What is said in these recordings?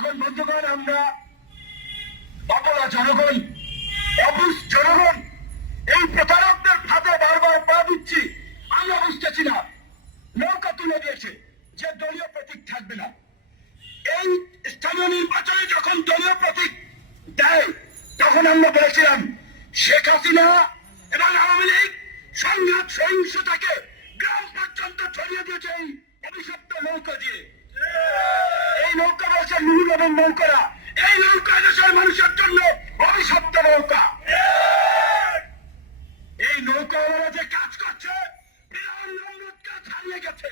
এখন বন্ধুগণ, আমরা অপরা জনগণ অবুজ জনগণ, এই প্রতারকদের ফাঁদে বারবার পা দিচ্ছি। আমরা বুঝতেছি না, নৌকা তুলে দিয়েছে, যে দলীয় প্রতীক থাকবে না। এই স্থানীয় নির্বাচনে যখন দলীয় প্রতীক দেয়, তখন আমরা বলেছিলাম, শেখ হাসিনা এবং আওয়ামী লীগ সংঘাত সহিংসতাকে গ্রাম পর্যন্ত ছড়িয়ে দিয়েছে এই অভিশপ্ত নৌকা দিয়ে। এই নৌকা বলছে নুরুল এবং নৌকারা। এই নৌকা দেশের মানুষের জন্য অভিশপ্ত নৌকা। এই নৌকাওয়ালা যে কাজ করছে হারিয়ে গেছে।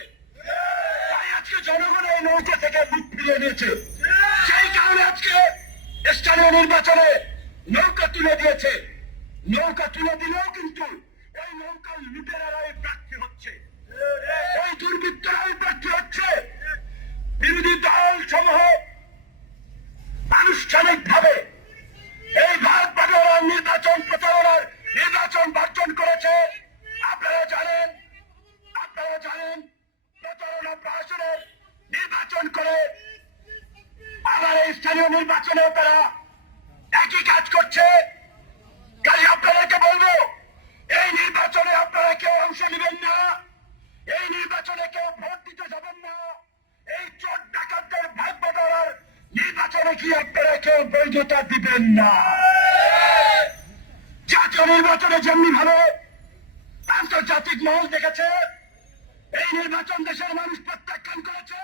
জনগণ এই নৌকা থেকে নিয়েছে। সেই কারণে আজকে নির্বাচনে নৌকা তুলে দিয়েছে। নৌকা তুলে দিলেও কিন্তু লুটেরারাই প্রার্থী হচ্ছে। স্থানীয় নির্বাচনেও তারা একই কাজ করছে। কাজে আপনাদেরকে বলব, এই নির্বাচনে আপনারা কেউ অংশ নেবেন না। এই নির্বাচনে কেউ ভোট দিতে যাবেন না। এই চোর ডাকাতদের ভাগ্য ধরার নির্বাচনে কি আপনারা কেউ বৈধতা দিবেন না। জাতীয় নির্বাচনে যেমনি ভাবে আন্তর্জাতিক মহল দেখেছে, এই নির্বাচন দেশের মানুষ প্রত্যাখ্যান করেছে।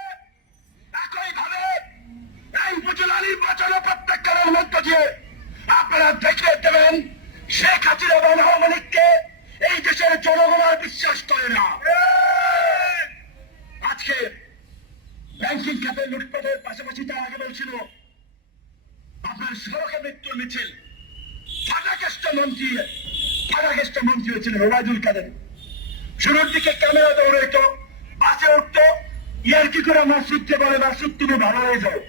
একই ভাবে আপনারা দেখে দেবেন শেখ হাসিনা এবং এই দেশের জনগণ আর বিশ্বাস করে না। আজকে ব্যাংকিং খাতে লুটপাটের পাশাপাশি তার আগে বলছিল, আপনার সড়কে মৃত্যুর মিছিল, ফাটাকেষ্ট মন্ত্রী ফাটাকেষ্ট মন্ত্রী হয়েছিলেন ওবায়দুল কাদের। শুরুর দিকে ক্যামেরা দৌড়াইতো, বাসে উঠতো ইয়ার কি করে মাসুদকে বলে মাসুদ তুমি ভালো হয়ে যাও।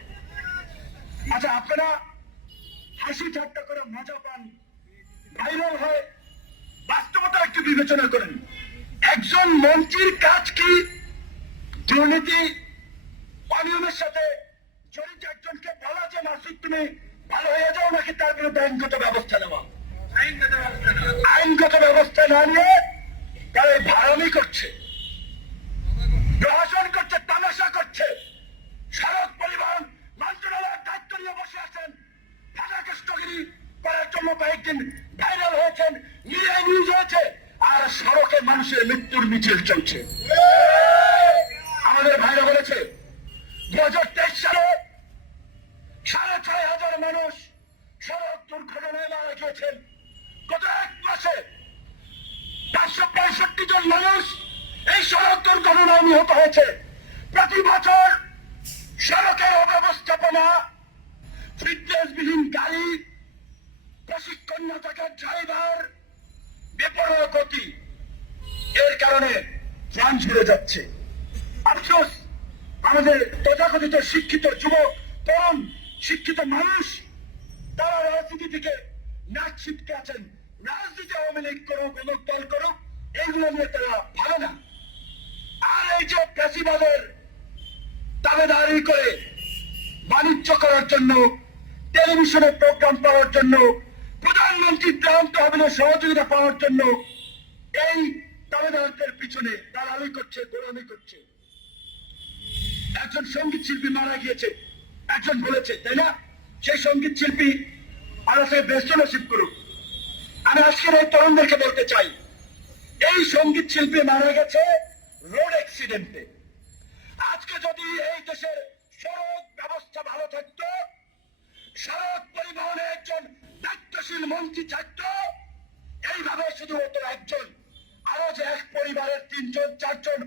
আচ্ছা আপনারা হাসি ঠাট্টা করে মজা পান ভাইরাল হয় বাস্তবতা একটু বিবেচনা করেন। একজন মন্ত্রীর কাজ কি? দুর্নীতি অনিয়মের সাথে জড়িত একজনকে বলা যে মাসুদ তুমি ভালো হয়ে যাও নাকি তার বিরুদ্ধে আইনগত ব্যবস্থা নেওয়া? আইনগত ব্যবস্থা না নিয়ে তারা ভাড়ামি করছে প্রশাসন করছে তামাশা করছে সড়ক পরিবহন মন্ত্রণালয়ের দায়িত্ব নিয়ে বসে আছেন ফাটাকেষ্টগিরি করার জন্য কয়েকদিন ভাইরাল হয়েছেন মিডিয়ায় নিউজ হয়েছে, আর সড়কে মানুষের মৃত্যুর মিছিল চলছে। আমাদের ভাইরা বলেছে দু হাজার তেইশ সালে সাড়ে ছয় হাজার মানুষ সড়ক দুর্ঘটনায় মারা গিয়েছেন। গত এক মাসে চারশো পঁয়ষট্টি জন মানুষ এই সড়ক দুর্ঘটনায় নিহত হয়েছে। প্রতি বছর সড়কের অব্যবস্থাপনা ফিটনেসবিহীন গাড়ি প্রশিক্ষণ না থাকা ড্রাইভার বেপরোয়া গতি। এর কারণে প্রাণ ঝরে যাচ্ছে। আফসোস, আমাদের তথাকথিত শিক্ষিত যুবক তরুণ শিক্ষিত মানুষ, তারা রাজনীতি থেকে নাক ছিটকে আছেন। রাজনীতি আওয়ামী লীগ করুক, অমুক দল করুক এইগুলো নিয়ে তারা ভালো না। আর এই যে ফ্যাসিবাদের দাবেদারি করে বাণিজ্য করার জন্য টেলিভিশনে প্রোগ্রাম পাওয়ার জন্য প্রধানমন্ত্রী ত্রাণ তহবিলের সহযোগিতা পাওয়ার জন্য। এই দাবেদারদের পিছনে দালালি করছে, গোলামি করছে। একজন সংগীত শিল্পী মারা গিয়েছে, একজন বলেছে, তাই না? সেই সংগীত শিল্পী আল্লাহ সাহেব ব্যস্ত নসিব করুক। আমি আজকের এই তরুণদেরকে বলতে চাই, এই সংগীত শিল্পী মারা গেছে রোড অ্যাক্সিডেন্টে। আজকে যদি এই দেশের সড়ক ব্যবস্থা ভালো থাকতো, সড়ক পরিবহনে দায়িত্বশীল মন্ত্রী থাকতো এইভাবে শুধু হতো একজন। আরও যে এক পরিবারের তিনজন চারজন